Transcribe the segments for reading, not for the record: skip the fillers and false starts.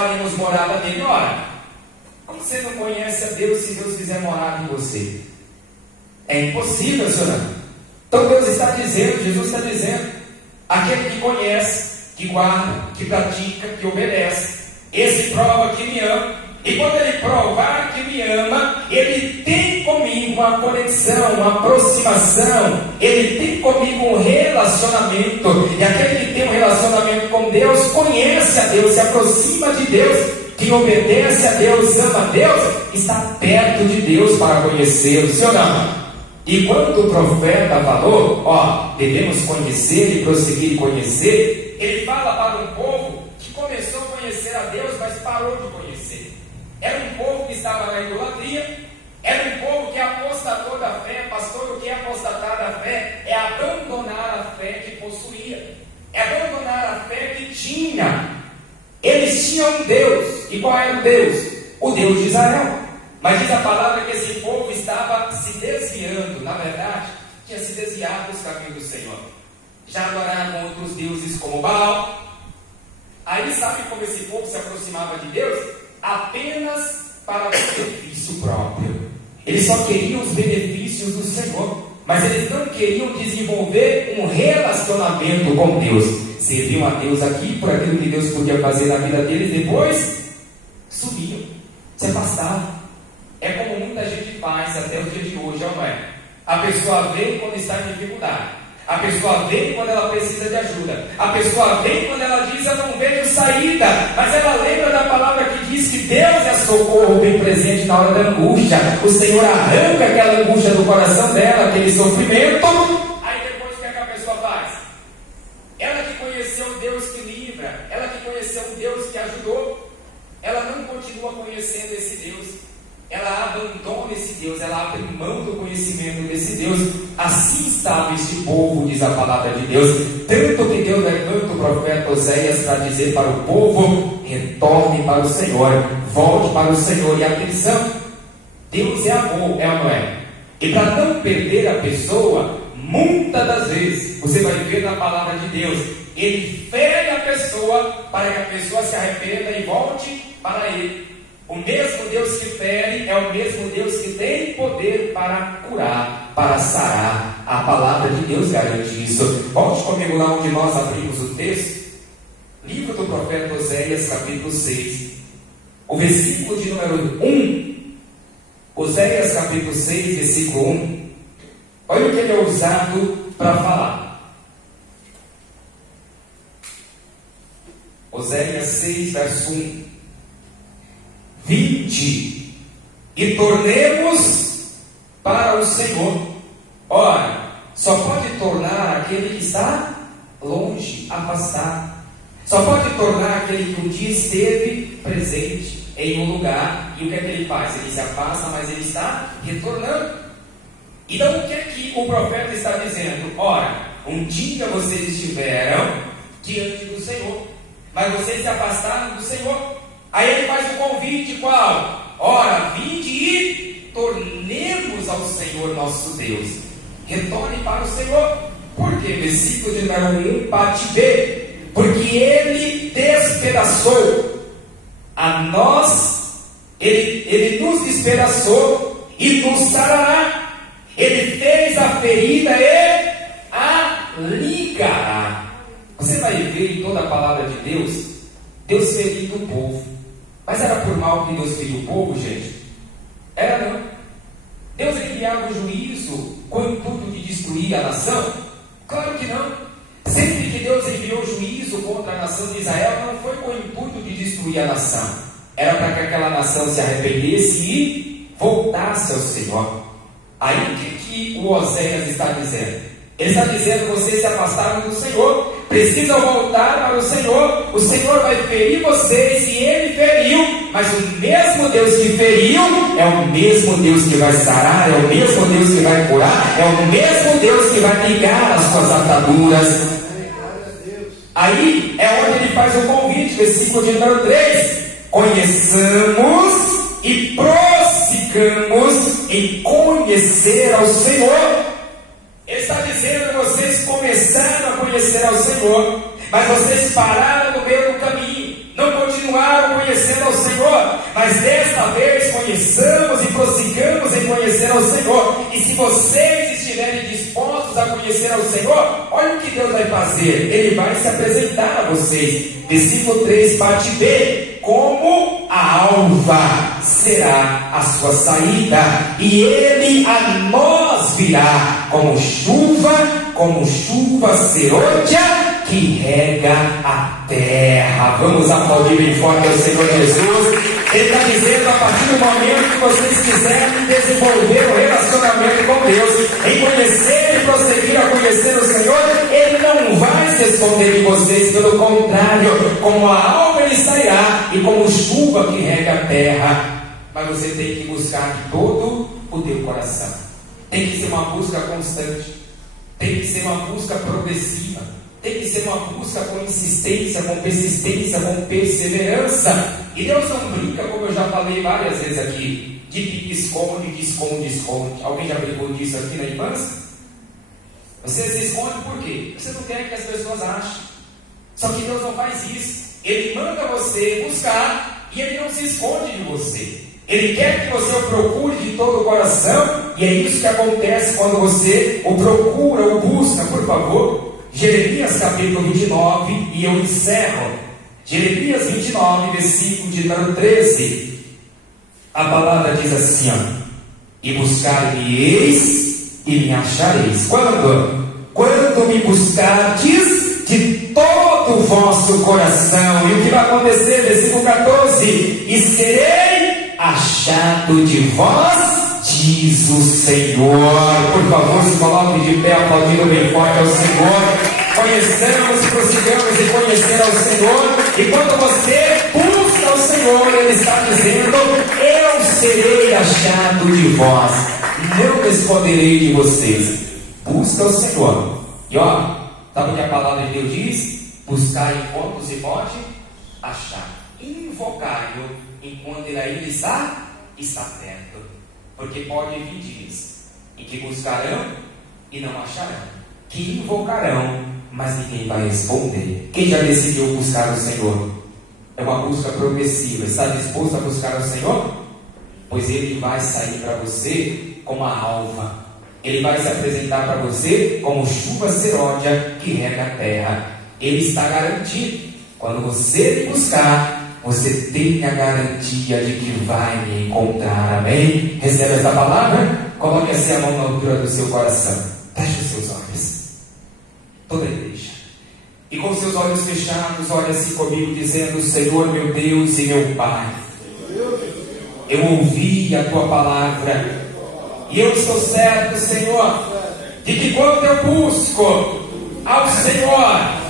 faremos morada nele? Ora, como você não conhece a Deus se Deus fizer morada em você? É impossível, senhor. Então Deus está dizendo, Jesus está dizendo, aquele que conhece, que guarda, que pratica, que obedece, esse prova que me ama. E quando ele provar que me ama, ele tem comigo uma conexão, uma aproximação, ele tem comigo um relacionamento. E aquele que tem um relacionamento com Deus, conhece a Deus, se aproxima de Deus. Quem obedece a Deus, ama a Deus, está perto de Deus para conhecê-lo, sim ou não? E quando o profeta falou, devemos conhecer e prosseguir conhecer, ele fala para um povo que começou a conhecer a Deus, mas parou de conhecer. Era um povo que estava na idolatria, era um povo que apostatou da fé. Pastor, o que é apostatar da fé? É abandonar a fé que possuía, é abandonar a fé que tinha. Eles tinham um Deus, e qual era o Deus? O Deus de Israel. Mas diz a palavra que esse povo estava se desviando, na verdade, tinha se desviado dos caminhos do Senhor. Já adoravam outros deuses como Baal. Aí sabe como esse povo se aproximava de Deus? Apenas para benefício próprio. Eles só queriam os benefícios do Senhor, mas eles não queriam desenvolver um relacionamento com Deus. Serviam a Deus aqui por aquilo que Deus podia fazer na vida deles, depois sumiam, se afastavam. É como muita gente faz até o dia de hoje, não é? A pessoa vem quando está em dificuldade, a pessoa vem quando ela precisa de ajuda, a pessoa vem quando ela diz: eu não vejo saída, mas ela lembra da palavra que diz que Deus é socorro bem presente na hora da angústia. O Senhor arranca aquela angústia do coração dela, aquele sofrimento. Aí depois o que é que a pessoa faz? Ela que conheceu o Deus que livra, ela que conheceu o Deus que ajudou, ela não continua conhecendo esse Deus. Ela abandona esse Deus, ela abre mão do conhecimento desse Deus. Assim estava este povo, diz a palavra de Deus. Tanto que Deus levanta o profeta Oséias para dizer para o povo: retorne para o Senhor, volte para o Senhor. E atenção, Deus é amor, é ou não é? E para não perder a pessoa, muitas das vezes, você vai ver na palavra de Deus, Ele fere a pessoa para que a pessoa se arrependa e volte para Ele. O mesmo Deus que fere é o mesmo Deus que tem poder para curar, para sarar. A palavra de Deus garante isso. Volte comigo lá onde nós abrimos o texto. Livro do profeta Oséias, capítulo 6. O versículo de número 1. Oséias, capítulo 6, versículo 1. Olha o que ele é usado para falar. Oséias 6, verso 1. Vinde e tornemos para o Senhor. Ora, só pode tornar aquele que está longe, afastado. Só pode tornar aquele que um dia esteve presente em um lugar. E o que é que ele faz? Ele se afasta, mas ele está retornando. Então o que é que o profeta está dizendo? Ora, um dia vocês estiveram diante do Senhor, mas vocês se afastaram do Senhor. Aí ele faz o convite qual? Ora, vinde e tornemos ao Senhor nosso Deus. Retorne para o Senhor. Por quê? Versículo de número 1, parte B. Porque Ele despedaçou a nós, Ele nos despedaçou e nos sarará. Ele fez a ferida e a ligará. Você vai ver em toda a palavra de Deus ferindo o povo. Mas era por mal que Deus feriu o povo, gente? Era não. Deus enviava o juízo com o intuito de destruir a nação? Claro que não. Sempre que Deus enviou o juízo contra a nação de Israel, não foi com o intuito de destruir a nação. Era para que aquela nação se arrependesse e voltasse ao Senhor. Aí o que o Oséias está dizendo? Ele está dizendo: vocês se afastaram do Senhor, precisam voltar para o Senhor vai ferir vocês, e Ele feriu, mas o mesmo Deus que feriu é o mesmo Deus que vai sarar, é o mesmo Deus que vai curar, é o mesmo Deus que vai ligar as suas ataduras. Aí é onde ele faz o convite, versículo de número 3: conheçamos e prossigamos em conhecer ao Senhor. Ele está dizendo: vocês começaram a conhecer ao Senhor, mas vocês pararam no meio do caminho, não continuaram conhecendo ao Senhor, mas desta vez conheçamos e prossigamos em conhecer ao Senhor. E se vocês estiverem dispostos a conhecer ao Senhor, olha o que Deus vai fazer. Ele vai se apresentar a vocês. Versículo 3, parte B: como a alva será a sua saída, e ele a nós virá como chuva serôdia que rega a terra. Vamos aplaudir bem forte ao Senhor Jesus. Ele está dizendo, a partir do momento que vocês quiserem desenvolver o relacionamento com Deus, em conhecer e prosseguir a conhecer o Senhor, Ele não vai se esconder de vocês, pelo contrário, como a alva Ele sairá, e como chuva que rega a terra. Mas você tem que buscar de todo o teu coração. Tem que ser uma busca constante, tem que ser uma busca progressiva, tem que ser uma busca com insistência, com persistência, com perseverança. E Deus não brinca, como eu já falei várias vezes aqui, de pique-esconde, de esconde-esconde. Alguém já brincou disso aqui na infância? Você se esconde por quê? Você não quer que as pessoas achem. Só que Deus não faz isso. Ele manda você buscar e Ele não se esconde de você. Ele quer que você o procure de todo o coração, e é isso que acontece quando você o procura, o busca. Por favor, Jeremias capítulo 29, e eu encerro. Jeremias 29, versículo de número 13. A palavra diz assim, ó: e buscar-me-eis e me achareis. Quando me buscardes de todo o vosso coração. E o que vai acontecer? Versículo 14: e serei achado de vós, diz o Senhor. Por favor, se coloque de pé, aplaudindo bem forte ao Senhor. Conheçamos e prossigamos em conhecer ao Senhor. E quando você busca ao Senhor, Ele está dizendo: eu serei achado de vós, não me esconderei de vocês. Busca o Senhor. E ó, sabe o que a palavra de Deus diz? Buscar enquanto se pode achar. Invocai-o enquanto Ele ainda está perto. Porque pode vir dias em que buscarão e não acharão, que invocarão, mas ninguém vai responder. Quem já decidiu buscar o Senhor? É uma busca progressiva. Está disposto a buscar o Senhor? Pois Ele vai sair para você como a alva. Ele vai se apresentar para você como chuva serôdia que rega a terra. Ele está garantido. Quando você me buscar, você tem a garantia de que vai me encontrar. Amém? Recebe essa palavra? Coloque assim a mão na altura do seu coração. Feche os seus olhos. Toda a igreja. E com seus olhos fechados, olha assim comigo, dizendo: Senhor meu Deus e meu Pai, eu ouvi a Tua palavra, e eu estou certo, Senhor, de que quando eu busco ao Senhor,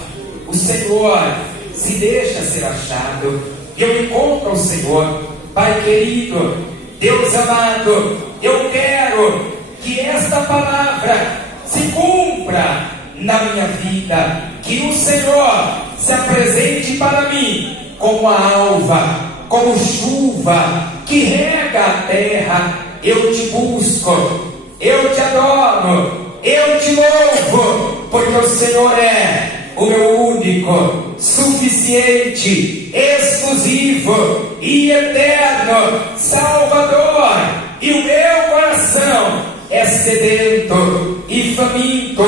o Senhor se deixa ser achado. Eu encontro ao Senhor. Pai querido, Deus amado, eu quero que esta palavra se cumpra na minha vida, que o Senhor se apresente para mim como a alva, como chuva que rega a terra. Eu te busco, eu te adoro, eu te louvo, porque o Senhor é o meu único, suficiente, exclusivo e eterno Salvador. E o meu coração é sedento e faminto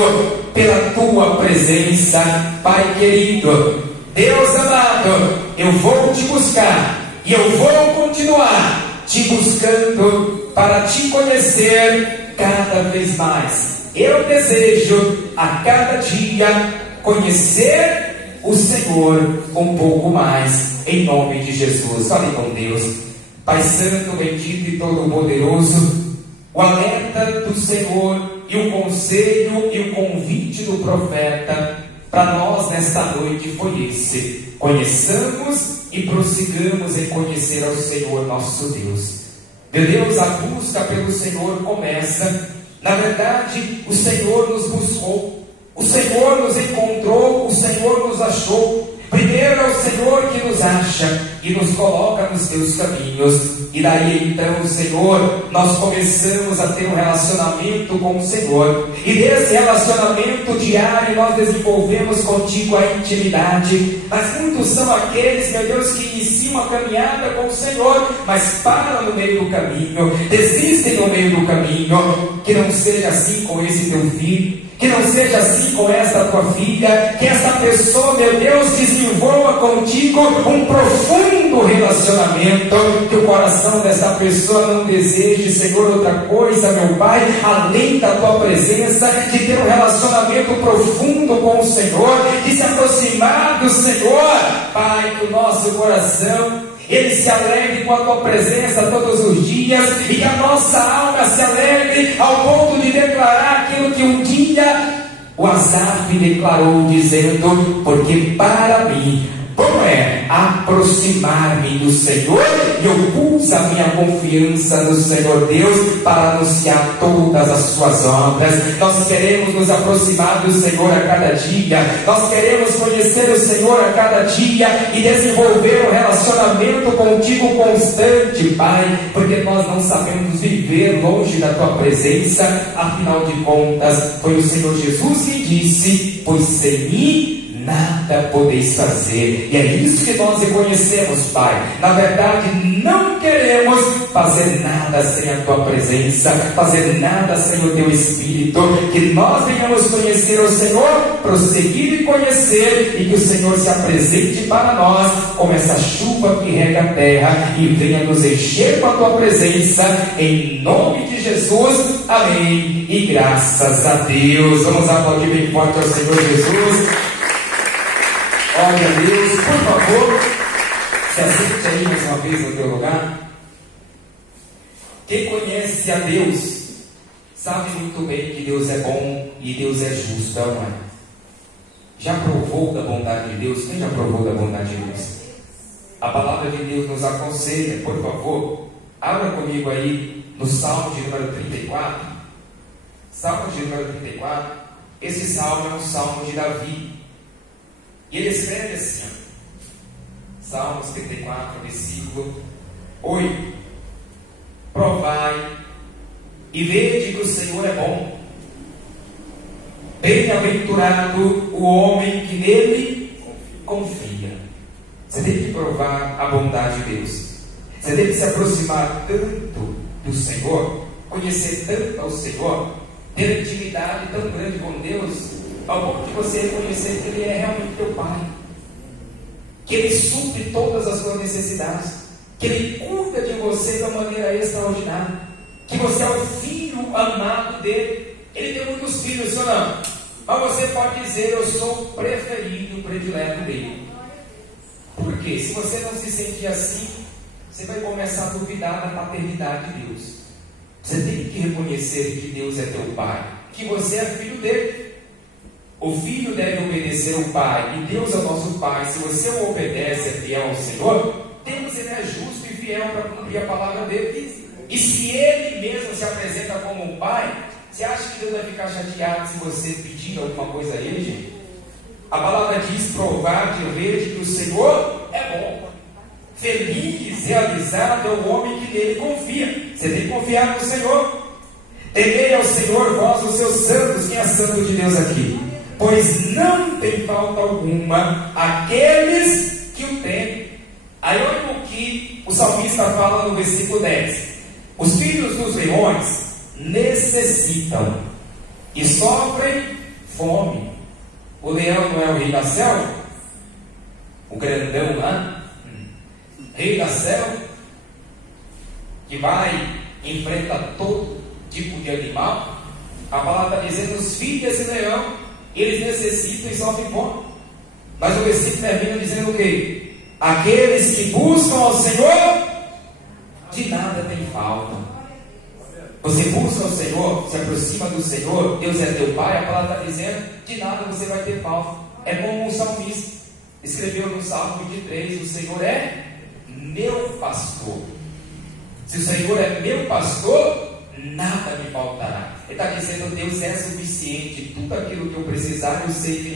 pela Tua presença, Pai querido. Deus amado, eu vou te buscar e eu vou continuar te buscando para te conhecer cada vez mais. Eu desejo a cada dia conhecer o Senhor um pouco mais, em nome de Jesus. Fale com Deus. Pai Santo, bendito e todo-poderoso, o alerta do Senhor e o conselho e o convite do profeta para nós nesta noite foi esse: conheçamos e prossigamos em conhecer ao Senhor nosso Deus. Meu Deus, a busca pelo Senhor começa. Na verdade, o Senhor nos buscou, o Senhor nos encontrou, o Senhor nos achou. Primeiro é o Senhor que nos acha e nos coloca nos teus caminhos. E daí então, Senhor, nós começamos a ter um relacionamento com o Senhor. E desse relacionamento diário nós desenvolvemos contigo a intimidade. Mas muitos são aqueles, meu Deus, que iniciam a caminhada com o Senhor, mas param no meio do caminho, desistem no meio do caminho. Que não seja assim com esse teu filho. Que não seja assim com esta tua filha. Que esta pessoa, meu Deus, desenvolva contigo um profundo relacionamento. Que o coração desta pessoa não deseje, Senhor, outra coisa, meu Pai, além da tua presença, de ter um relacionamento profundo com o Senhor, de se aproximar do Senhor. Pai, que o nosso coração ele se alegre com a tua presença todos os dias, e que a nossa alma se alegre ao ponto de declarar aquilo que um dia o Asaf declarou, dizendo: porque para mim bom é aproximar-me do Senhor, e eu pus a minha confiança no Senhor Deus para anunciar todas as suas obras. Nós queremos nos aproximar do Senhor a cada dia, nós queremos conhecer o Senhor a cada dia e desenvolver um relacionamento contigo constante, Pai, porque nós não sabemos viver longe da tua presença. Afinal de contas, foi o Senhor Jesus que disse: pois sem mim nada podeis fazer. E é isso que nós reconhecemos, Pai. Na verdade, não queremos fazer nada sem a tua presença, fazer nada sem o teu Espírito. Que nós venhamos conhecer o Senhor, prosseguir e conhecer, e que o Senhor se apresente para nós como essa chuva que rega a terra e venha nos encher com a tua presença, em nome de Jesus. Amém e graças a Deus. Vamos aplaudir bem forte ao Senhor Jesus. Glória a Deus. Por favor, se assente aí mais uma vez no teu lugar. Quem conhece a Deus sabe muito bem que Deus é bom e Deus é justo, não é? Já provou da bondade de Deus? Quem já provou da bondade de Deus? A palavra de Deus nos aconselha, por favor, abra comigo aí no Salmo de número 34. Salmo de número 34. Esse salmo é um salmo de Davi. E ele escreve assim, Salmos 34, versículo 8: provai e vede que o Senhor é bom. Bem-aventurado o homem que nele confia. Você tem que provar a bondade de Deus. Você tem que se aproximar tanto do Senhor, conhecer tanto ao Senhor, ter intimidade tão grande com Deus, ao ponto de você reconhecer que Ele é realmente teu Pai, que Ele supre todas as suas necessidades, que Ele cuida de você de uma maneira extraordinária, que você é o filho amado dele. Ele tem muitos filhos, ou não? Mas você pode dizer: eu sou o preferido, o predileto dele. Por quê? Se você não se sentir assim, você vai começar a duvidar da paternidade de Deus. Você tem que reconhecer que Deus é teu Pai, que você é filho dele. O filho deve obedecer ao Pai, e Deus é o nosso Pai. Se você o obedece, é fiel ao Senhor, Deus ele é justo e fiel para cumprir a palavra dele. E se Ele mesmo se apresenta como um Pai, você acha que Deus vai ficar chateado se você pedir alguma coisa a Ele, gente? A palavra diz: provar de ver que o Senhor é bom. Feliz, realizado é o homem que nele confia. Você tem que confiar no Senhor. Temei ao Senhor, vós os seus santos. Quem é santo de Deus aqui? Pois não tem falta alguma aqueles que o temem. Aí olha o que o salmista fala no versículo 10: os filhos dos leões necessitam e sofrem fome. O leão não é o rei da selva? O grandão lá? Rei da selva, que vai e enfrenta todo tipo de animal. A palavra está dizendo: os filhos desse leão, eles necessitam e sofrem fome. Mas o versículo termina dizendo o quê? Aqueles que buscam ao Senhor, de nada tem falta. Você busca o Senhor, se aproxima do Senhor, Deus é teu Pai, a palavra está dizendo: de nada você vai ter falta. É como um salmista escreveu no Salmo 23: o Senhor é meu pastor. Se o Senhor é meu pastor, nada me faltará. Ele está dizendo: Deus é suficiente, tudo aquilo que eu precisar, eu sei que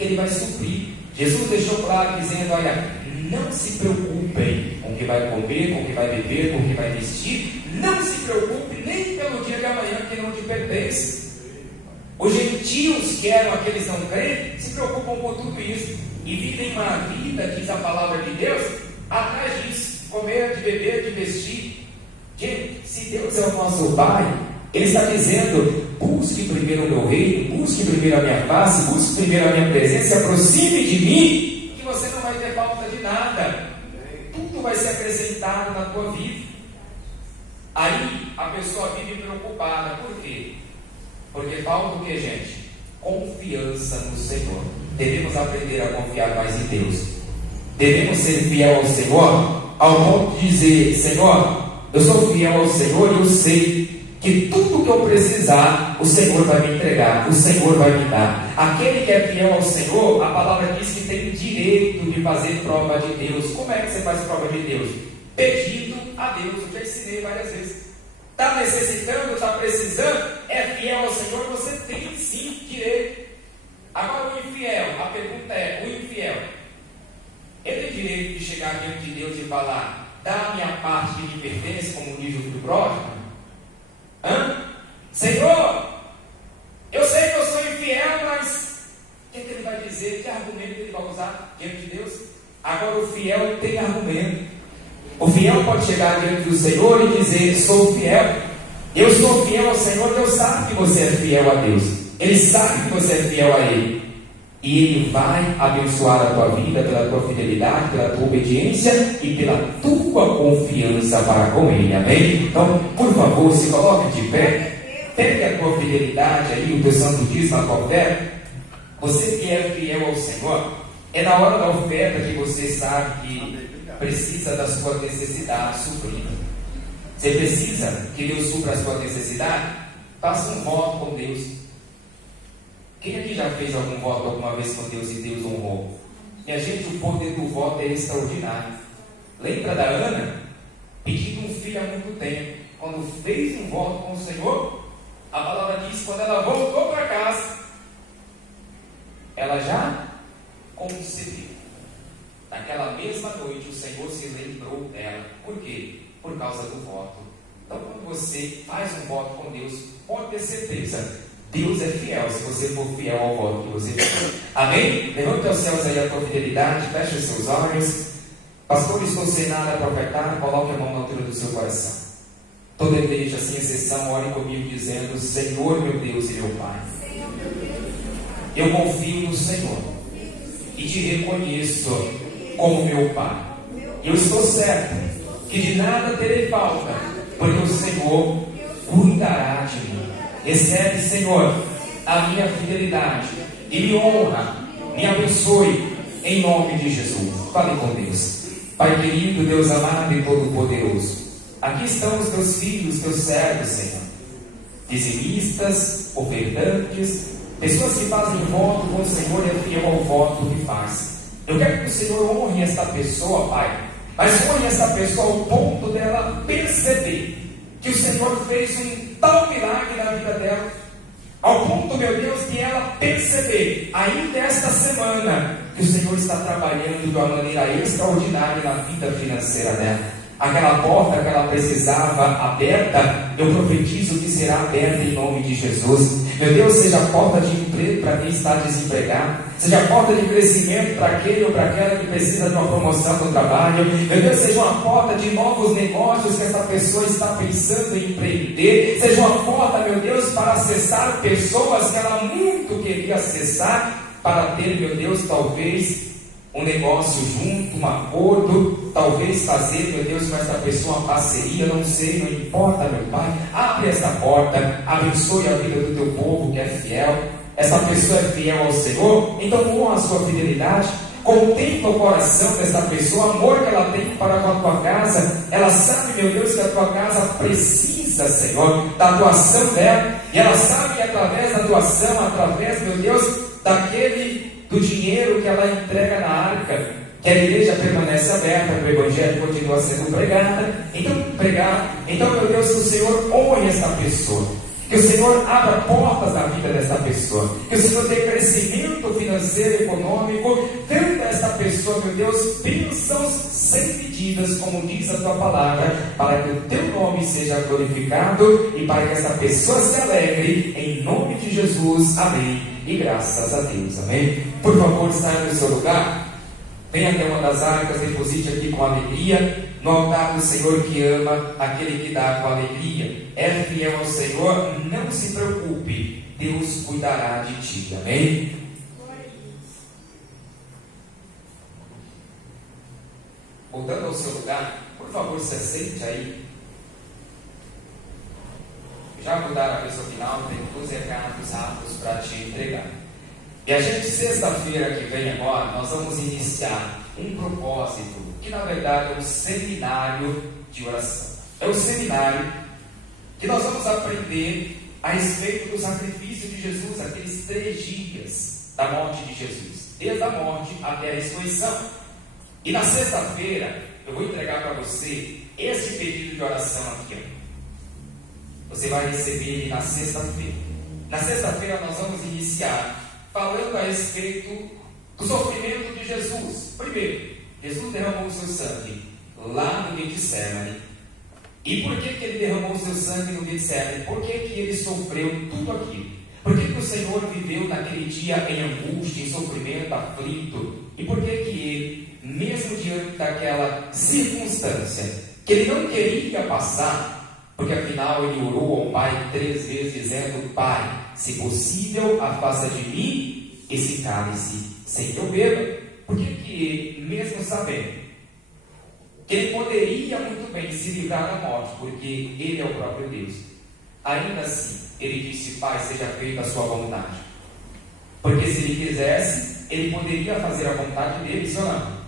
Ele vai suprir. Jesus deixou claro dizendo: olha, não se preocupem com o que vai comer, com o que vai beber, com o que vai vestir. Não se preocupe nem pelo dia de amanhã, que não te pertence. Os gentios, que eram aqueles não crentes, se preocupam com tudo isso e vivem uma vida, diz a palavra de Deus, atrás disso: comer, de beber, de vestir. Gente, se Deus é o nosso Pai, Ele está dizendo: busque primeiro o meu reino, busque primeiro a minha face, busque primeiro a minha presença, aproxime de mim, que você não vai ter falta de nada. Tudo vai ser acrescentado na tua vida. Aí a pessoa vive preocupada. Por quê? Porque falta o que, gente? Confiança no Senhor. Devemos aprender a confiar mais em Deus. Devemos ser fiel ao Senhor, ao ponto de dizer: Senhor, eu sou fiel ao Senhor e eu sei que tudo que eu precisar, o Senhor vai me entregar, o Senhor vai me dar. Aquele que é fiel ao Senhor, a palavra diz que tem direito de fazer prova de Deus. Como é que você faz prova de Deus? Pedindo a Deus. Eu já ensinei várias vezes. Está necessitando, está precisando, é fiel ao Senhor, você tem sim direito. Agora o infiel, a pergunta é: o infiel, ele tem direito de chegar diante de Deus e falar: dá a minha parte que me pertence, como diz o filho pródigo? Senhor, eu sei que eu sou infiel, mas o que ele vai dizer? Que argumento ele vai usar diante de Deus? Agora o fiel tem argumento. O fiel pode chegar diante do Senhor e dizer: sou fiel, eu sou fiel ao Senhor. Deus sabe que você é fiel a Deus, Ele sabe que você é fiel a Ele, e Ele vai abençoar a tua vida pela tua fidelidade, pela tua obediência e pela tua confiança para com Ele. Amém? Então, por favor, se coloque de pé. Pegue a tua fidelidade aí, o teu santo dízimo, a tua oferta. Você que é fiel ao Senhor, é na hora da oferta que você sabe que precisa da sua necessidade suprida. Você precisa que Deus supra a sua necessidade? Faça um voto com Deus. Quem aqui já fez algum voto alguma vez com Deus e Deus honrou? Minha gente, o poder do voto é extraordinário. Lembra da Ana? Pedindo um filho há muito tempo. Quando fez um voto com o Senhor, a palavra diz: quando ela voltou para casa, ela já concebeu. Naquela mesma noite o Senhor se lembrou dela. Por quê? Por causa do voto. Então, quando você faz um voto com Deus, pode ter certeza, Deus é fiel, se você for fiel ao voto que você fez. Amém? Levante aos céus aí a tua fidelidade, feche os seus olhos. Pastor, estou sem nada a profetar, coloque a mão na altura do seu coração. Toda igreja, sem exceção, ore comigo dizendo: Senhor meu Deus e meu Pai, eu confio no Senhor e te reconheço como meu Pai. Eu estou certo que de nada terei falta, porque o Senhor cuidará de mim. Recebe, Senhor, a minha fidelidade e me honra, me abençoe, em nome de Jesus. Fale com Deus. Pai querido, Deus amado e todo-poderoso, aqui estão os teus filhos, teus servos, Senhor, dizimistas, ofertantes, pessoas que fazem voto com o Senhor e é fiel ao voto que faz. Eu quero que o Senhor honre esta pessoa, Pai, mas honre esta pessoa ao ponto dela perceber que o Senhor fez um tal milagre na vida dela, ao ponto, meu Deus, de ela perceber, ainda esta semana, que o Senhor está trabalhando de uma maneira extraordinária na vida financeira dela. Aquela porta que ela precisava aberta, eu profetizo que será aberta em nome de Jesus. Meu Deus, seja a porta de emprego para quem está desempregado, seja a porta de crescimento para aquele ou para aquela que precisa de uma promoção no trabalho. Meu Deus, seja uma porta de novos negócios que essa pessoa está pensando em empreender, seja uma porta, meu Deus, para acessar pessoas que ela muito queria acessar, para ter, meu Deus, talvez um negócio junto, um acordo, talvez fazer, meu Deus, com essa pessoa uma parceria, não sei, não importa, meu Pai. Abre esta porta, abençoe a vida do teu povo que é fiel. Essa pessoa é fiel ao Senhor, então honra a sua fidelidade, contempla o coração dessa pessoa, o amor que ela tem para com a tua casa. Ela sabe, meu Deus, que a tua casa precisa, Senhor, da doação dela, e ela sabe que através da doação, através, meu Deus, do dinheiro que ela entrega na arca, que a igreja permanece aberta, que o Evangelho continua sendo pregado. Então, meu Deus, que o Senhor honre essa pessoa. Que o Senhor abra portas na vida dessa pessoa. Que o Senhor dê crescimento financeiro e econômico, dando a essa pessoa, meu Deus, bênçãos sem medidas, como diz a tua palavra, para que o teu nome seja glorificado e para que essa pessoa se alegre, em nome de Jesus. Amém. E graças a Deus. Amém. Por favor, saia do seu lugar. Venha até uma das arcas, deposite aqui com alegria, no altar do Senhor que ama, aquele que dá com alegria. É fiel ao Senhor, não se preocupe, Deus cuidará de ti. Amém? Voltando ao seu lugar, por favor, se sente aí. Já vou dar a bênção final, tem 2 recados rápidos para te entregar. E a gente, sexta-feira que vem agora, nós vamos iniciar um propósito, que na verdade é um seminário de oração. É um seminário que nós vamos aprender a respeito do sacrifício de Jesus, aqueles 3 dias da morte de Jesus, desde a morte até a ressurreição. E na sexta-feira, eu vou entregar para você este pedido de oração aqui. Você vai receber ele na sexta-feira. Na sexta-feira nós vamos iniciar falando a respeito do sofrimento de Jesus. Primeiro, Jesus derramou o seu sangue lá no Getsemane. E por que ele derramou o seu sangue no Getsemane? Por que ele sofreu tudo aquilo? Por que o Senhor viveu naquele dia em angústia, em sofrimento, aflito? E por que ele, mesmo diante daquela circunstância que ele não queria passar, porque afinal ele orou ao Pai 3 vezes dizendo: Pai, se possível, afasta de mim esse cálice sem que eu beba. Por que ele, mesmo sabendo que ele poderia muito bem se livrar da morte, porque ele é o próprio Deus, ainda assim ele disse: Pai, seja feita a sua vontade? Porque se ele quisesse, ele poderia fazer a vontade dele, sim ou não?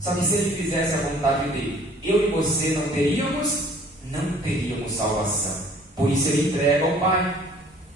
Só que se ele fizesse a vontade dele, eu e você não teríamos salvação. Por isso ele entrega ao Pai.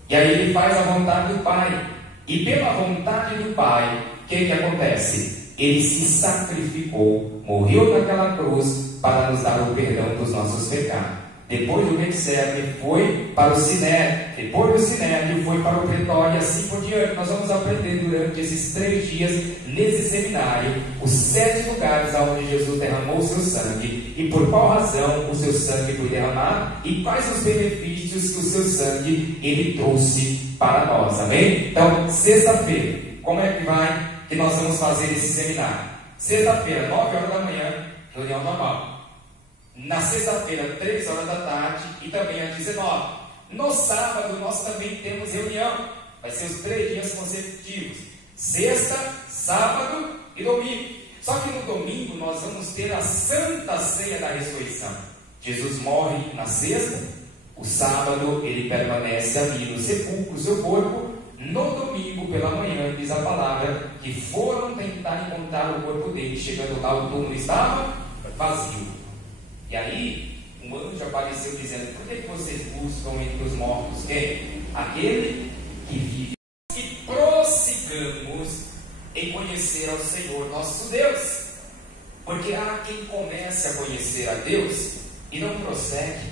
E aí ele faz a vontade do Pai. E pela vontade do Pai, o que acontece? Ele se sacrificou, morreu naquela cruz para nos dar o perdão dos nossos pecados. Depois do Getsemane foi para o Sinédrio, depois do Sinédrio foi para o Pretório, e assim por diante. Nós vamos aprender durante esses 3 dias, nesse seminário, os 7 lugares onde Jesus derramou o seu sangue, e por qual razão o seu sangue foi derramado, e quais os benefícios que o seu sangue ele trouxe para nós. Amém? Então, sexta-feira, como é que vai que nós vamos fazer esse seminário? Sexta-feira, 9 horas da manhã, reunião normal. Na sexta-feira, 3 horas da tarde e também às 19. No sábado, nós também temos reunião. Vai ser os 3 dias consecutivos: sexta, sábado e domingo. Só que no domingo nós vamos ter a Santa Ceia da Ressurreição. Jesus morre na sexta, o sábado ele permanece ali no sepulcro, o seu corpo. No domingo pela manhã, diz a palavra, que foram tentar encontrar o corpo dele. Chegando lá, o túmulo estava vazio. E aí, um anjo apareceu dizendo: por que vocês buscam entre os mortos quem? Aquele que vive. E prossigamos em conhecer ao Senhor nosso Deus. Porque há quem comece a conhecer a Deus e não prossegue.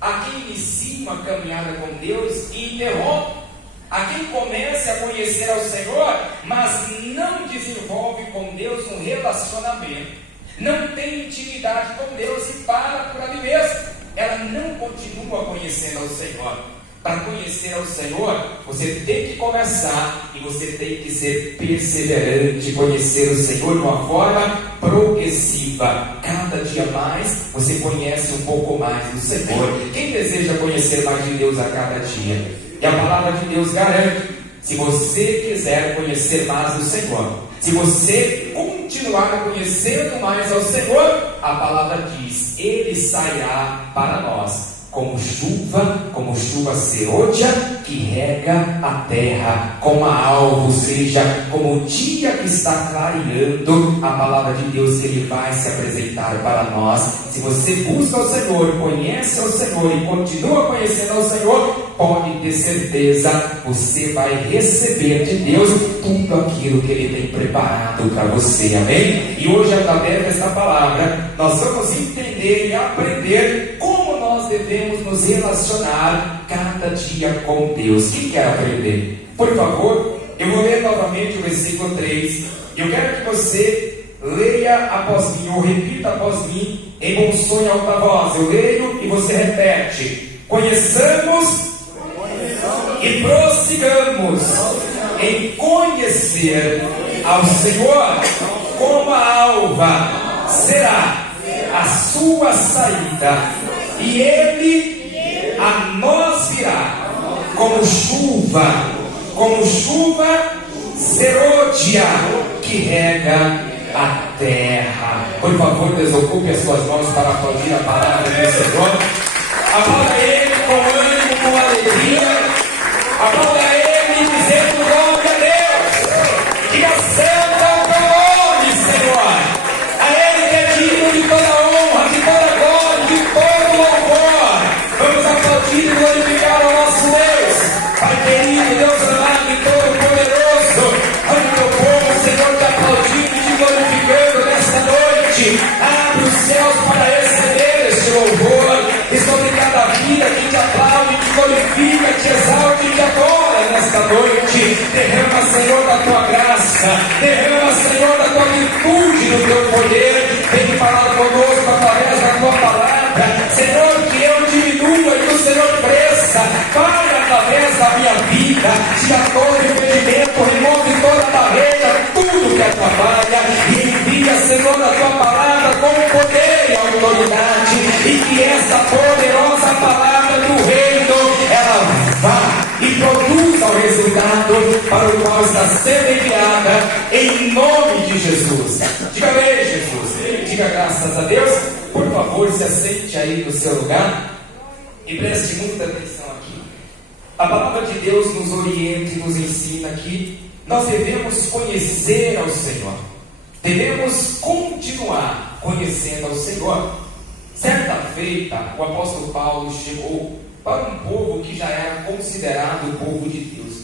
Há quem inicie uma caminhada com Deus e interrompe. Há quem comece a conhecer ao Senhor, mas não desenvolve com Deus um relacionamento. Não tem intimidade com Deus e para por ali mesmo. Ela não continua conhecendo ao Senhor. Para conhecer ao Senhor, você tem que começar e você tem que ser perseverante. Conhecer o Senhor de uma forma progressiva. Cada dia mais você conhece um pouco mais do Senhor. Quem deseja conhecer mais de Deus a cada dia? E a palavra de Deus garante: se você quiser conhecer mais do Senhor, se você continuar conhecendo mais ao Senhor, a palavra diz: Ele sairá para nós como chuva serôdia que rega a terra, como a alva, ou seja, como o dia que está clareando. A palavra de Deus, Ele vai se apresentar para nós. Se você busca o Senhor, conhece o Senhor e continua conhecendo ao Senhor, pode ter certeza, você vai receber de Deus tudo aquilo que Ele tem preparado para você. Amém? E hoje, através desta palavra, nós vamos entender e aprender como nós devemos nos nos relacionar cada dia com Deus. Quem quer aprender? Por favor, eu vou ler novamente o versículo 3. Eu quero que você leia após mim, ou repita após mim, em bom som e alta voz. Eu leio e você repete. Conheçamos e prossigamos em conhecer ao Senhor, como a alva será a sua saída, e Ele a nós virá como chuva serôdia que rega a terra. Por favor, desocupe as suas mãos para aplaudir a palavra do Senhor. Aplauda Ele com ânimo, com alegria. Aplauda Ele dizendo glória a Deus. Que acerta o teu nome, Senhor. A Ele que é digno de toda honra, de toda glória, de todo louvor. Vamos aplaudir e glorificar o nosso Deus. Pai querido, Deus amado e todo-poderoso. Olha o teu povo, Senhor, te aplaudindo e te glorificando nesta noite. Abre os céus para receber este louvor. E sobre cada vida que te aplaude, te glorifica, te exalta e te adora nesta noite. Derrama, Senhor, da tua graça. Derrama, Senhor, da tua virtude, do teu poder. Vem falar conosco através da tua palavra. Senhor, que eu diminua e que o Senhor cresça. Pai, através da minha vida, tira todo impedimento, remove toda barreira, tudo que atrapalha, e envia, Senhor, a tua palavra com poder e autoridade, e que esta poderosa palavra do reino, ela vá e produza o resultado para o qual está sendo enviada, em nome de Jesus. Diga amém, Jesus. Diga graças a Deus. Por favor, se assente aí no seu lugar e preste muita atenção aqui. A palavra de Deus nos orienta e nos ensina que nós devemos conhecer ao Senhor. Devemos continuar conhecendo ao Senhor. Certa feita, o apóstolo Paulo chegou para um povo que já era considerado o povo de Deus.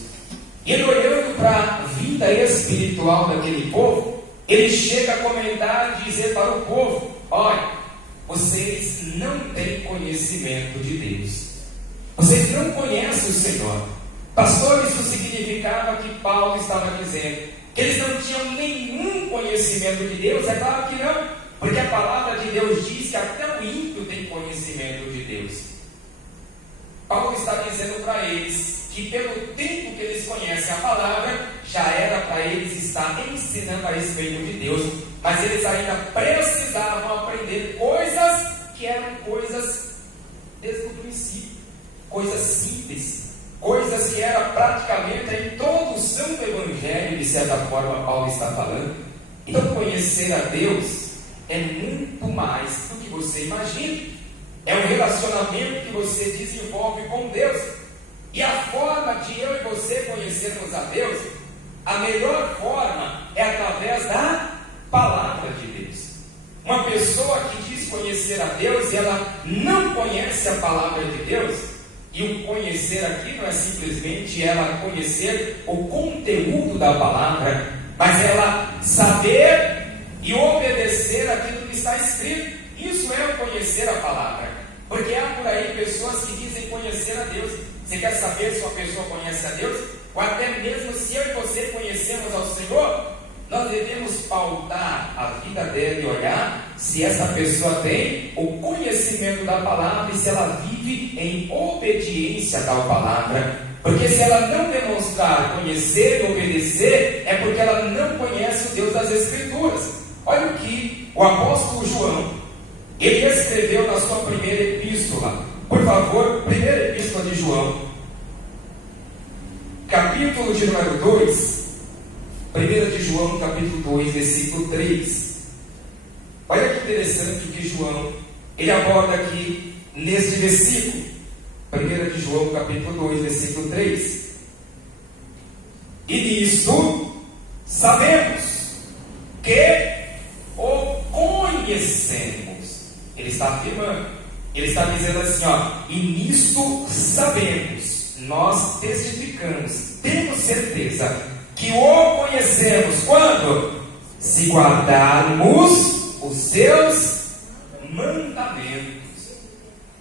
E ele, olhando para a vida espiritual daquele povo, ele chega a comentar e dizer para o povo: olha, vocês não têm conhecimento de Deus. Vocês não conhecem o Senhor. Pastor, isso significava que Paulo estava dizendo que eles não tinham nenhum conhecimento de Deus? É claro que não, porque a palavra de Deus diz que até o ímpio tem conhecimento de Deus. Paulo está dizendo para eles que pelo tempo que eles conhecem a palavra, já era para eles estar ensinando a respeito de Deus, mas eles ainda precisavam aprender coisas que eram coisas desde o princípio, coisas simples, coisas que era praticamente a introdução do Evangelho, de certa forma Paulo está falando. Então conhecer a Deus é muito mais do que você imagina. É um relacionamento que você desenvolve com Deus. E a forma de eu e você conhecermos a Deus, a melhor forma é através da palavra de Deus. Uma pessoa que diz conhecer a Deus e ela não conhece a palavra de Deus, e o conhecer aqui não é simplesmente ela conhecer o conteúdo da palavra, mas ela saber e obedecer aquilo que está escrito. Isso é o conhecer a palavra. Porque há por aí pessoas que dizem conhecer a Deus. Você quer saber se uma pessoa conhece a Deus? Ou até mesmo se eu e você conhecemos ao Senhor? Nós devemos pautar a vida dela e olhar se essa pessoa tem o conhecimento da palavra e se ela vive em obediência à tal palavra. Porque se ela não demonstrar conhecer e obedecer, é porque ela não conhece o Deus das Escrituras. Olha o que o apóstolo João, ele escreveu na sua primeira epístola. Por favor, primeira epístola de João, capítulo de número 2, 1 de João, capítulo 2, versículo 3. Olha que interessante o que João, ele aborda aqui neste versículo. 1 de João, capítulo 2, versículo 3. E nisto sabemos que o conhecemos. Ele está afirmando, ele está dizendo assim, ó: e nisto sabemos, nós testificamos, temos certeza que o conhecemos quando? Se guardarmos os seus mandamentos.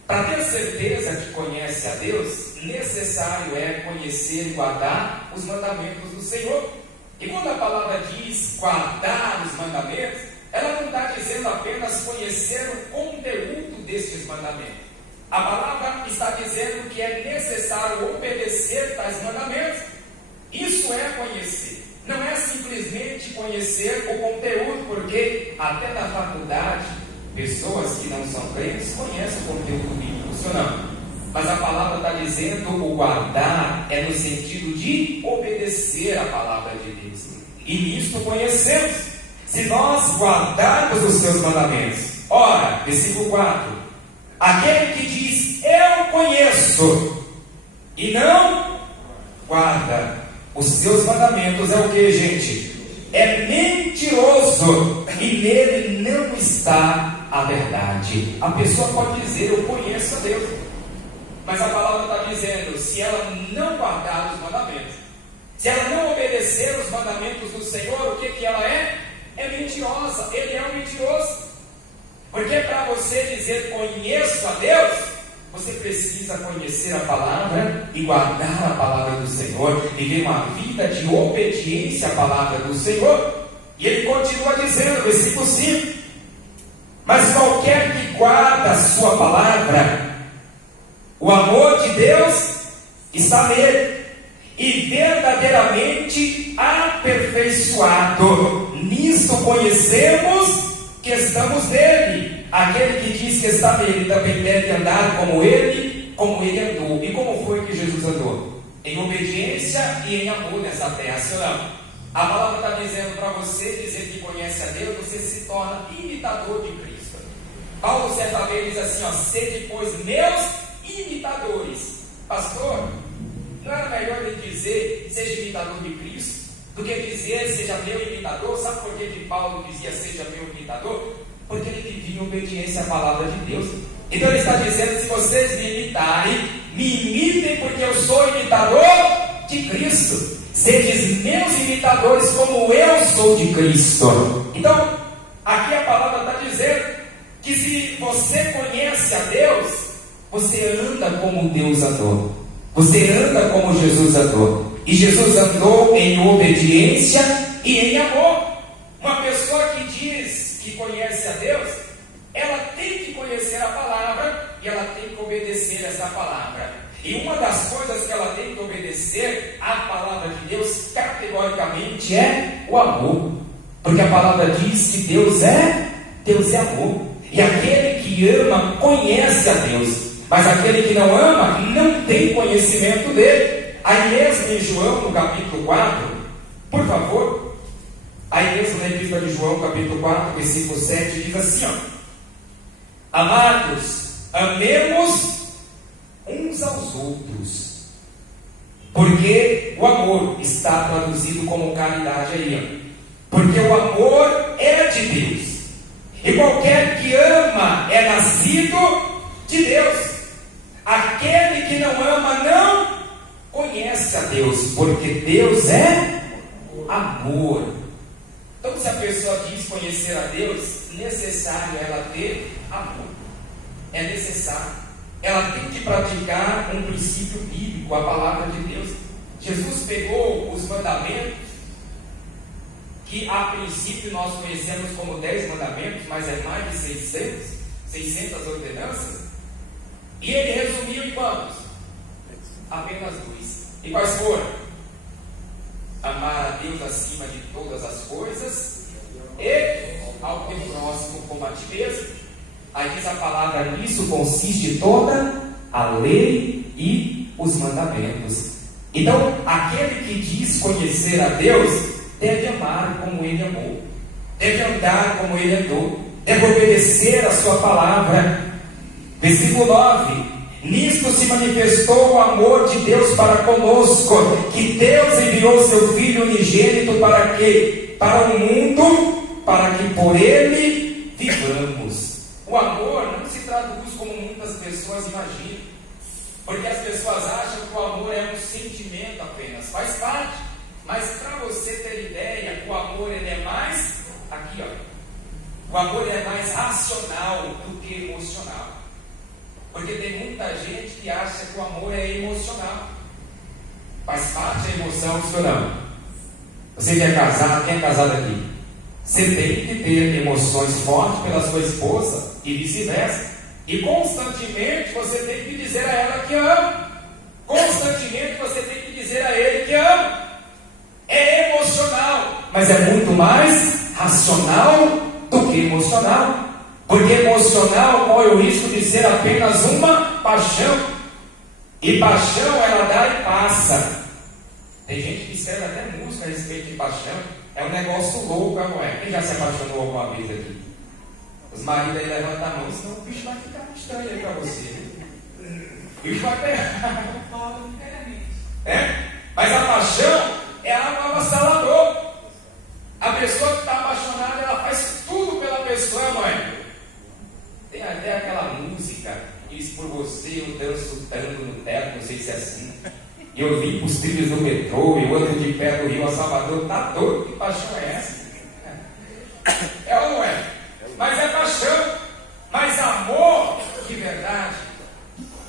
Para ter certeza que conhece a Deus, necessário é conhecer e guardar os mandamentos do Senhor. E quando a palavra diz guardar os mandamentos, ela não está dizendo apenas conhecer o conteúdo destes mandamentos. A palavra está dizendo que é necessário obedecer tais mandamentos. Isso é conhecer. Não é simplesmente conhecer o conteúdo, porque até na faculdade, pessoas que não são crentes conhecem o conteúdo bíblico, isso não. Mas a palavra está dizendo o guardar é no sentido de obedecer a palavra de Deus. E nisto conhecemos, se nós guardarmos os seus mandamentos. Ora, versículo 4: aquele que diz eu conheço e não guarda os seus mandamentos é o que, gente? É mentiroso, e nele não está a verdade. A pessoa pode dizer eu conheço a Deus, mas a palavra está dizendo, se ela não guardar os mandamentos, se ela não obedecer os mandamentos do Senhor, o que ela é? É mentirosa. Ele é um mentiroso. Porque para você dizer conheço a Deus, você precisa conhecer a palavra e guardar a palavra do Senhor, viver uma vida de obediência à palavra do Senhor. E ele continua dizendo, versículo 5: mas qualquer que guarda a sua palavra, o amor de Deus está nele, e verdadeiramente aperfeiçoado. Nisto conhecemos que estamos nele. Aquele que diz que está nele também deve andar como ele andou. E como foi que Jesus andou? Em obediência e em amor nessa terra, senão a palavra está dizendo para você dizer que conhece a Deus, você se torna imitador de Cristo. Paulo certa vez diz assim, sede pois meus imitadores. Pastor, não era melhor ele dizer seja imitador de Cristo do que dizer seja meu imitador? Sabe por que Paulo dizia seja meu imitador? Porque ele vivia em obediência à palavra de Deus. Então ele está dizendo, se vocês me imitarem, me imitem porque eu sou imitador de Cristo. Sedes meus imitadores como eu sou de Cristo. Então, aqui a palavra está dizendo que se você conhece a Deus, você anda como Deus andou. Você anda como Jesus andou. E Jesus andou em obediência e em amor. Uma pessoa que diz que conhece a Deus, ela tem que conhecer a palavra e ela tem que obedecer essa palavra. E uma das coisas que ela tem que obedecer à palavra de Deus, categoricamente, é o amor. Porque a palavra diz que Deus é amor. E aquele que ama conhece a Deus. Mas aquele que não ama não tem conhecimento dele. Aí mesmo em João, no capítulo 4, por favor. Aí mesmo na Epístola de João, capítulo 4, versículo 7, diz assim, amados, amemos uns aos outros, porque o amor está traduzido como caridade aí, porque o amor é de Deus, e qualquer que ama é nascido de Deus. Aquele que não ama não conhece a Deus, porque Deus é amor. Então, se a pessoa diz conhecer a Deus, necessário ela ter amor. É necessário. Ela tem que praticar um princípio bíblico, a palavra de Deus. Jesus pegou os mandamentos, que a princípio nós conhecemos como 10 mandamentos, mas é mais de 600 ordenanças, e ele resumiu em quantos? Apenas 2. E quais foram? Amar a Deus acima de todas as coisas e ao teu próximo como a ti mesmo. Aí diz a palavra, nisso consiste toda a lei e os mandamentos. Então, aquele que diz conhecer a Deus, deve amar como ele amou, deve andar como ele andou, deve obedecer a sua palavra. Versículo 9: nisto se manifestou o amor de Deus para conosco, que Deus enviou seu Filho unigênito para quê? Para o mundo, para que por ele vivamos. O amor não se traduz como muitas pessoas imaginam, porque as pessoas acham que o amor é um sentimento apenas, faz parte, mas para você ter ideia, o amor ele é mais, o amor é mais racional do que emocional. Porque tem muita gente que acha que o amor é emocional. Faz parte da emoção, senhor não? Você que é casado, quem é casado aqui? Você tem que ter emoções fortes pela sua esposa e vice-versa. E constantemente você tem que dizer a ela que ama. Constantemente você tem que dizer a ele que ama. É emocional, mas é muito mais racional do que emocional. Porque emocional corre o risco de ser apenas uma paixão. E paixão ela dá e passa. Tem gente que escreve até música a respeito de paixão. É um negócio louco, não é? Quem já se apaixonou alguma vez aqui? Os maridos aí levantam a mão, senão o bicho vai ficar estranho aí para você. O bicho vai pegar. Mas a paixão é algo avassalador. A pessoa que está apaixonada, ela faz tudo pela pessoa, mãe. Tem até aquela música, Isso por Você, eu danço tango no teto, não sei se é assim. E eu vim para os trilhos do metrô, eu ando de pé do Rio a Salvador. Tá doido? Que paixão é essa? É ou não é? Mas é paixão. Mas amor, de verdade,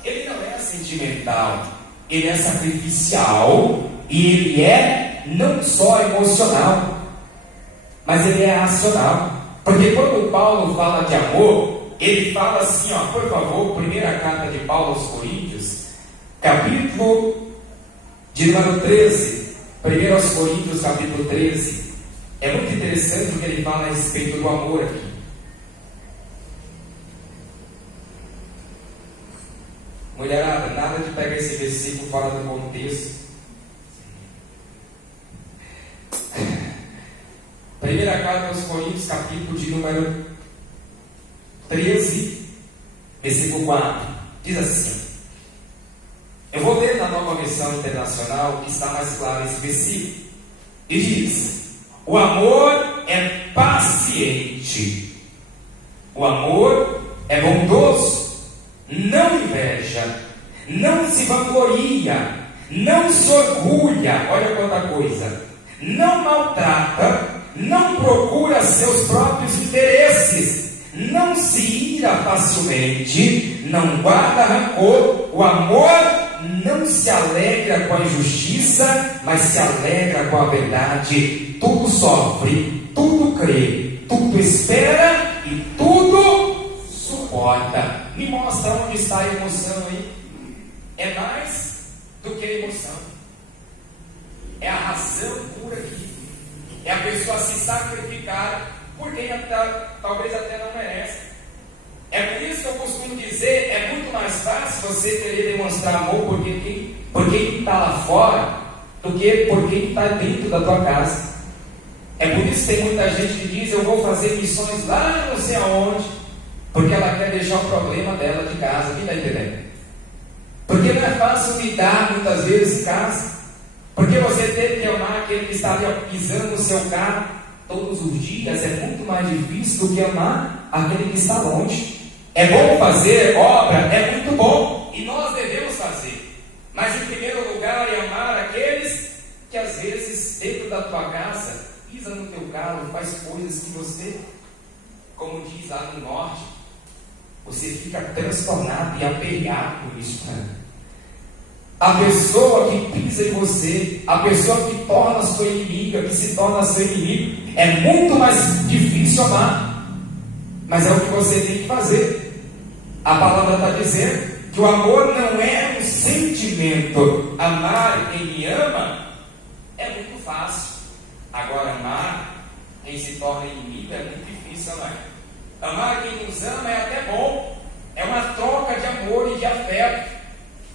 ele não é sentimental. Ele é sacrificial. E ele é não só emocional, mas ele é racional. Porque quando Paulo fala de amor, ele fala assim, ó, por favor, primeira carta de Paulo aos Coríntios, capítulo de número 13, 1 aos Coríntios, capítulo 13. É muito interessante o que ele fala a respeito do amor aqui. Mulherada, nada de pegar esse versículo fora do contexto. Primeira carta aos Coríntios, capítulo de número 13, versículo 4. Diz assim. Eu vou ler na Nova Versão Internacional, que está mais claro esse versículo. E diz: o amor é paciente. O amor é bondoso. Não inveja. Não se vangloria. Não se orgulha. Olha quanta coisa. Não maltrata. Não procura seus próprios interesses. Não se ira facilmente. Não guarda rancor. O amor não se alegra com a injustiça, mas se alegra com a verdade. Tudo sofre, tudo crê, tudo espera e tudo suporta. Me mostra onde está a emoção aí. É mais do que a emoção. É a razão pura aqui. É a pessoa se sacrificar por quem talvez até não merece. É por isso que eu costumo dizer, é muito mais fácil você querer demonstrar amor por quem está lá fora do que por quem está dentro da tua casa. É por isso que tem muita gente que diz, eu vou fazer missões lá não sei aonde, porque ela quer deixar o problema dela de casa. Quem está entendendo? Porque não é fácil lidar muitas vezes em casa. Porque você teve que amar aquele que está ali pisando no seu carro todos os dias. É muito mais difícil do que amar aquele que está longe. É bom fazer obra, é muito bom, e nós devemos fazer. Mas em primeiro lugar é amar aqueles que às vezes dentro da tua casa pisa no teu carro, faz coisas que você, como diz lá no norte, você fica transtornado e aperreado por isso. A pessoa que pisa em você, a pessoa que torna sua inimiga, que se torna seu inimigo, é muito mais difícil amar. Mas é o que você tem que fazer. A palavra está dizendo que o amor não é um sentimento. Amar quem me ama é muito fácil. Agora, amar quem se torna inimigo é muito difícil, não é? Amar quem nos ama é até bom. É uma troca de amor e de afeto.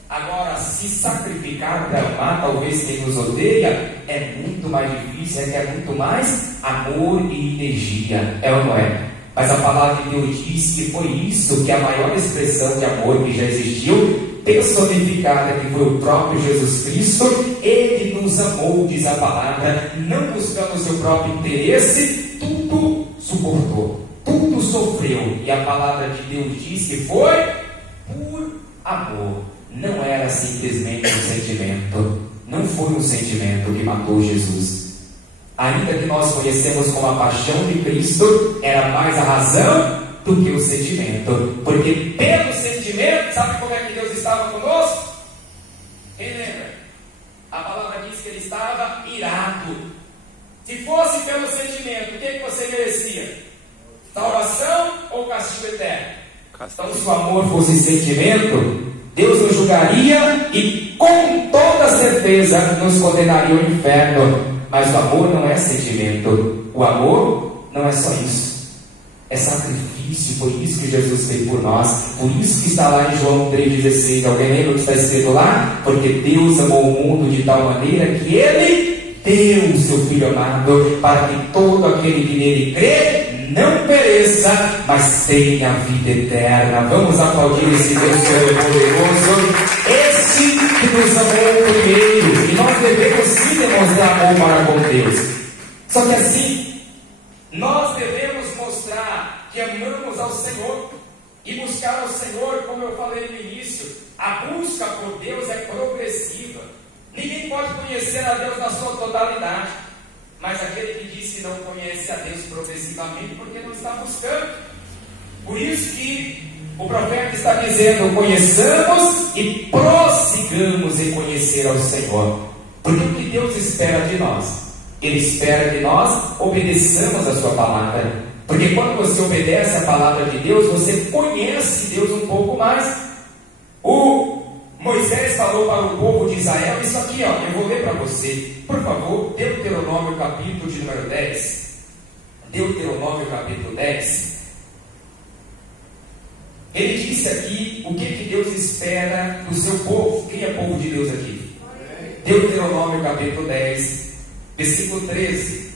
Agora, se sacrificar para amar talvez quem nos odeia é muito mais difícil, é muito mais amor e energia. É ou não é? Mas a palavra de Deus diz que foi isso, que a maior expressão de amor que já existiu, personificada, que foi o próprio Jesus Cristo. Ele nos amou, diz a palavra, não buscando o seu próprio interesse, tudo suportou, tudo sofreu. E a palavra de Deus diz que foi por amor. Não era simplesmente um sentimento. Não foi um sentimento que matou Jesus. Ainda que nós conhecemos como a paixão de Cristo, era mais a razão do que o sentimento. Porque pelo sentimento, sabe como é que Deus estava conosco? Quem lembra? A palavra diz que ele estava irado. Se fosse pelo sentimento, o que você merecia? Salvação ou castigo eterno? Então, se o amor fosse sentimento, Deus nos julgaria e com toda certeza nos condenaria ao inferno. Mas o amor não é sentimento. O amor não é só isso. É sacrifício. Foi isso que Jesus fez por nós. Por isso que está lá em João 3,16. Alguém lembra o que está escrito lá? Porque Deus amou o mundo de tal maneira que Ele deu o seu Filho amado, para que todo aquele que nele crê não pereça, mas tenha vida eterna. Vamos aplaudir esse Deus poderoso, esse que nos amou primeiro, e nós devemos sim demonstrar amor para com Deus. Só que assim, nós devemos mostrar que amamos ao Senhor e buscar ao Senhor, como eu falei no início. A busca por Deus é progressiva. Ninguém pode conhecer a Deus na sua totalidade, mas aquele que diz que não conhece a Deus progressivamente, porque não está buscando. Por isso que o profeta está dizendo: conheçamos e prossigamos em conhecer ao Senhor. Porque o que Deus espera de nós? Ele espera que nós obedeçamos a sua palavra. Porque quando você obedece a palavra de Deus, você conhece Deus um pouco mais. O Moisés falou para o povo de Israel isso aqui, eu vou ler para você, por favor, Deuteronômio capítulo de número 10. Deuteronômio capítulo 10. Ele disse aqui o que Deus espera do seu povo. Quem é povo de Deus aqui? Deuteronômio capítulo 10, versículo 13.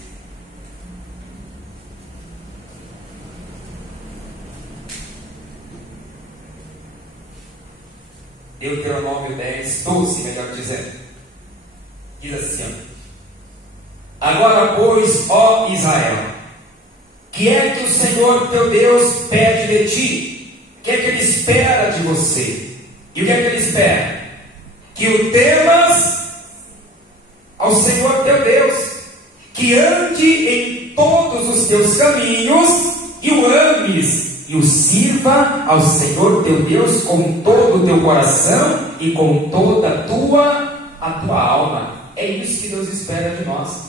Deuteronômio 10, 12, melhor dizendo. Diz assim: agora, pois, ó Israel, que é que o Senhor teu Deus pede de ti? O que é que Ele espera de você? E o que é que Ele espera? Que o temas ao Senhor teu Deus, que ande em todos os teus caminhos e o ames, e o sirva ao Senhor teu Deus com todo o teu coração e com toda a tua alma. É isso que Deus espera de nós.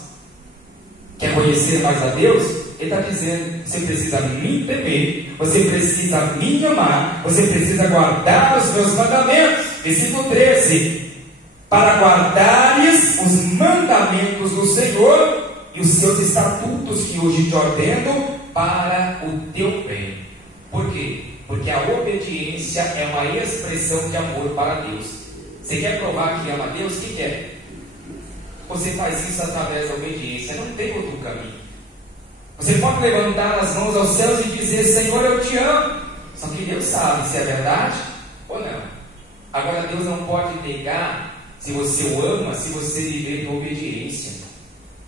Quer conhecer mais a Deus? Ele está dizendo: você precisa me temer, você precisa me amar, você precisa guardar os meus mandamentos. Versículo 13: para guardares os mandamentos do Senhor e os seus estatutos que hoje te ordeno para o teu bem. Por quê? Porque a obediência é uma expressão de amor para Deus. Você quer provar que ama a Deus? O que quer? Você faz isso através da obediência. Não tem outro caminho. Você pode levantar as mãos aos céus e dizer: Senhor, eu te amo. Só que Deus sabe se é verdade ou não. Agora, Deus não pode negar se você o ama, se você viver em obediência.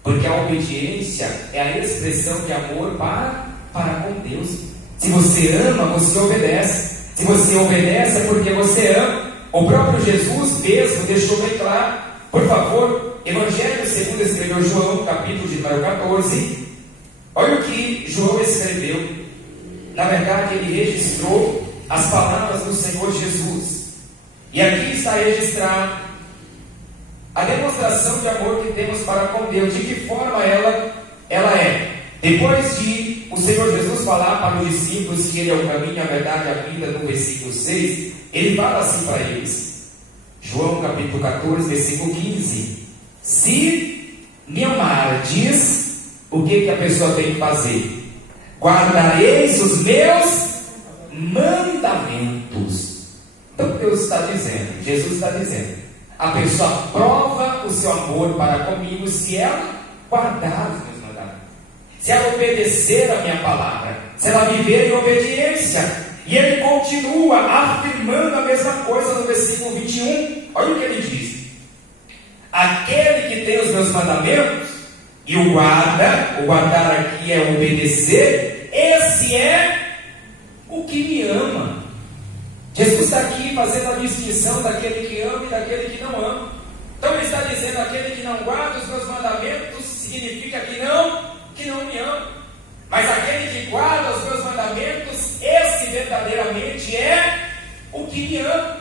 Porque a obediência é a expressão de amor para com Deus. Se você ama, você obedece. Se você obedece, é porque você ama. O próprio Jesus mesmo deixou bem claro. Por favor, Evangelho segundo escreveu João, capítulo de número 14. Olha o que João escreveu. Na verdade, ele registrou as palavras do Senhor Jesus. E aqui está registrado a demonstração de amor que temos para com Deus. De que forma ela é? Depois de o Senhor Jesus falar para os discípulos que Ele é o caminho, a verdade e a vida, no versículo 6, Ele fala assim para eles. João capítulo 14, versículo 15: se me amardes, o que a pessoa tem que fazer? Guardareis os meus mandamentos. Então Deus está dizendo, Jesus está dizendo, a pessoa prova o seu amor para comigo se ela guardar os meus mandamentos, se ela obedecer a minha palavra, se ela viver em obediência. E ele continua afirmando a mesma coisa no versículo 21. Olha o que ele diz: aquele que tem os meus mandamentos e o guardar aqui é obedecer, esse é o que me ama. Jesus está aqui fazendo a distinção daquele que ama e daquele que não ama. Então ele está dizendo: aquele que não guarda os meus mandamentos significa que não me ama. Mas aquele que guarda os meus mandamentos, verdadeiramente é o que me ama.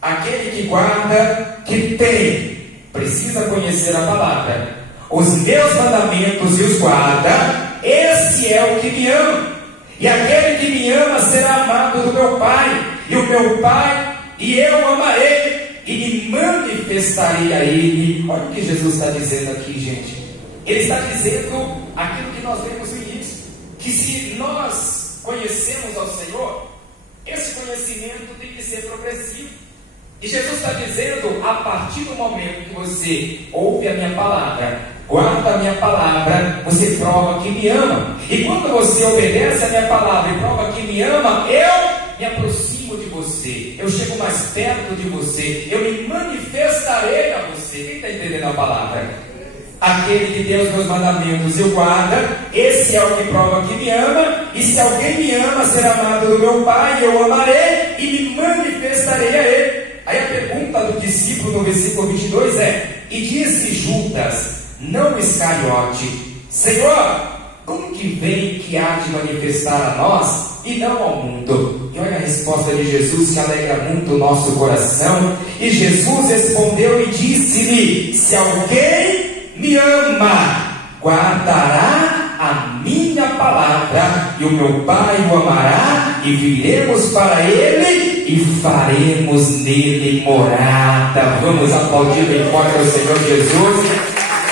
Aquele que guarda, que tem, precisa conhecer a palavra. Os meus mandamentos e os guarda, esse é o que me ama. E aquele que me ama será amado do meu Pai, e o meu Pai e eu amarei, e me manifestarei a Ele. Olha o que Jesus está dizendo aqui, gente. Ele está dizendo aquilo que nós vemos no início, que se nós conhecemos ao Senhor, esse conhecimento tem que ser progressivo. E Jesus está dizendo, a partir do momento que você ouve a minha palavra, guarda a minha palavra, você prova que me ama. E quando você obedece a minha palavra e prova que me ama, eu me aproximo de você, eu chego mais perto de você, eu me manifestarei a você. Quem está entendendo a palavra? Aquele que tem os meus mandamentos e o guarda, esse é o que prova que me ama. E se alguém me ama, será amado do meu Pai, e eu amarei e me manifestarei a Ele. Aí a pergunta do discípulo no versículo 22 é: e disse Judas, não Iscariote, Senhor, como que vem que há de manifestar a nós e não ao mundo? E olha a resposta de Jesus, que alegra muito o nosso coração. E Jesus respondeu e disse-lhe: se alguém me ama, guardará a minha palavra, e o meu Pai o amará, e viremos para ele e faremos nele morada. Vamos aplaudir bem forte ao Senhor Jesus.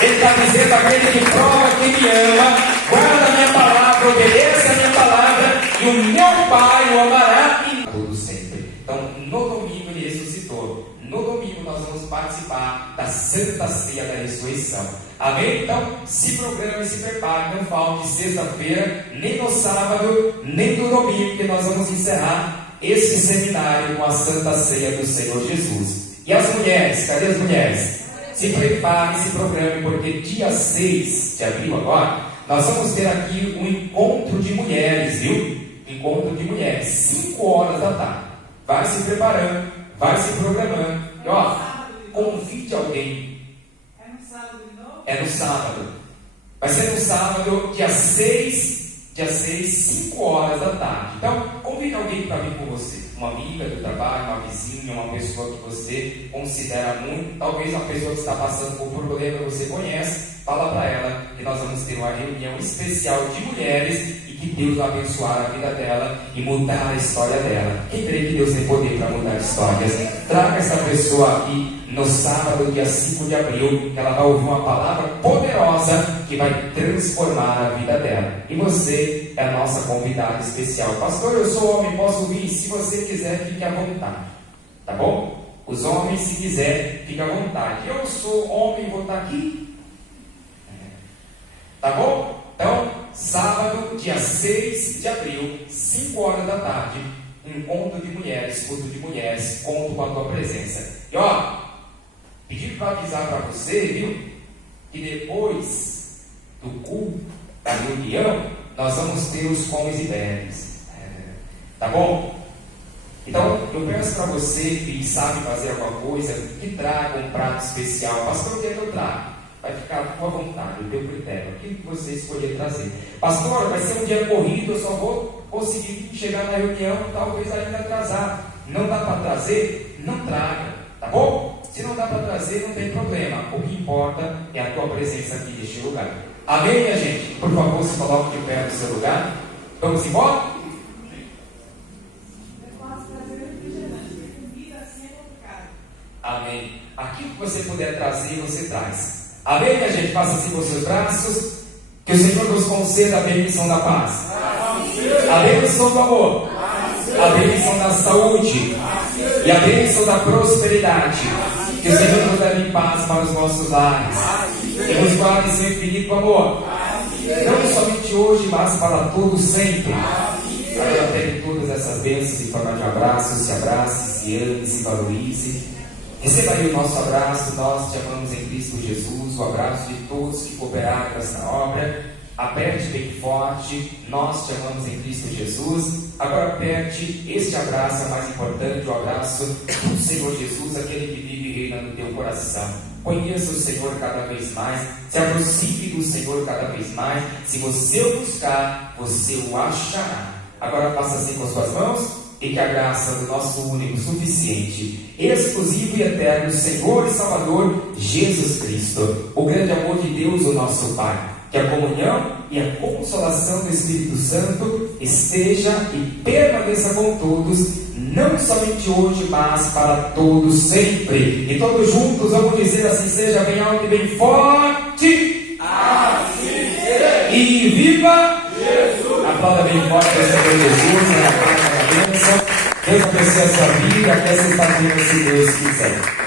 Ele está dizendo: aquele que prova que me ama, guarda a minha palavra, obedece a minha palavra, e o meu Pai o amará, e tudo sempre. Então, no domingo ele ressuscitou. No domingo nós vamos participar da Santa Ceia da Ressurreição. Amém? Então, se programe, se prepare, não falte sexta-feira, nem no sábado, nem no domingo, que nós vamos encerrar esse seminário com a Santa Ceia do Senhor Jesus. E as mulheres, cadê as mulheres? Se prepare, se programe, porque dia 6 de abril agora, nós vamos ter aqui um encontro de mulheres, viu? Encontro de mulheres, 5 horas da tarde. Vai se preparando, vai se programando. E ó, convide alguém. É no sábado. Vai ser no sábado, dia 6, 5 horas da tarde. Então, convide alguém para vir com você. Uma amiga do trabalho, uma vizinha, uma pessoa que você considera muito. Talvez uma pessoa que está passando por um problema que você conhece. Fala para ela que nós vamos ter uma reunião especial de mulheres e que Deus vai abençoar a vida dela e mudar a história dela. Quem crê que Deus tem poder para mudar histórias? Traga essa pessoa aqui no sábado, dia 5 de abril, que ela vai ouvir uma palavra poderosa que vai transformar a vida dela. E você é a nossa convidada especial. Pastor, eu sou homem, posso vir? Se você quiser, fique à vontade. Tá bom? Os homens, se quiser, fique à vontade. Eu sou homem, vou estar aqui. Tá bom? Então, sábado, dia 6 de abril, 5 horas da tarde, encontro de mulheres, culto de mulheres, conto com a tua presença. E ó, pedi para avisar para você, viu, que depois do culto, da reunião, nós vamos ter os comes e bebes. Tá bom? Então, eu peço para você que sabe fazer alguma coisa, que traga um prato especial. Pastor, o que é que eu trago? Vai ficar com a vontade, o teu critério, aquilo que você escolher trazer. Pastor, vai ser um dia corrido, eu só vou conseguir chegar na reunião, talvez ainda atrasado. Não dá para trazer? Não traga, tá bom? Se não dá para trazer, não tem problema. O que importa é a tua presença aqui neste lugar. Amém, minha gente? Por favor, se coloque de pé no seu lugar. Vamos embora? Amém. Aquilo que você puder trazer, você traz. Amém, minha gente? Faça assim com os seus braços. Que o Senhor nos conceda a bênção da paz, a bênção do amor, a bênção da saúde e a bênção da prosperidade. Que o Senhor nos leve em paz para os nossos lares e nos guarde em seu infinito amor, não somente hoje, mas para todos sempre. Agora pegue todas essas bênçãos em forma de abraços. Se abrace, se ame, se valorize. Receba aí o nosso abraço. Nós te amamos em Cristo Jesus. O abraço de todos que cooperaram nessa obra. Aperte bem forte. Nós te amamos em Cristo Jesus. Agora aperte este abraço, é mais importante, o abraço do Senhor Jesus, aquele que vive e reina no teu coração. Conheça o Senhor cada vez mais. Se aproxime do Senhor cada vez mais. Se você o buscar, você o achará. Agora faça assim com as suas mãos e que a graça do nosso único, suficiente, exclusivo e eterno Senhor e Salvador Jesus Cristo, o grande amor de Deus, o nosso Pai, que a comunhão e a consolação do Espírito Santo esteja e permaneça com todos, não somente hoje, mas para todos sempre. E todos juntos vamos dizer assim, seja bem alto e bem forte. Assim seja. E viva Jesus! Aplauda bem forte para Senhor Jesus, na paz, na bênção. Deus abençoe a sua vida, até sexta-feira, se Deus quiser.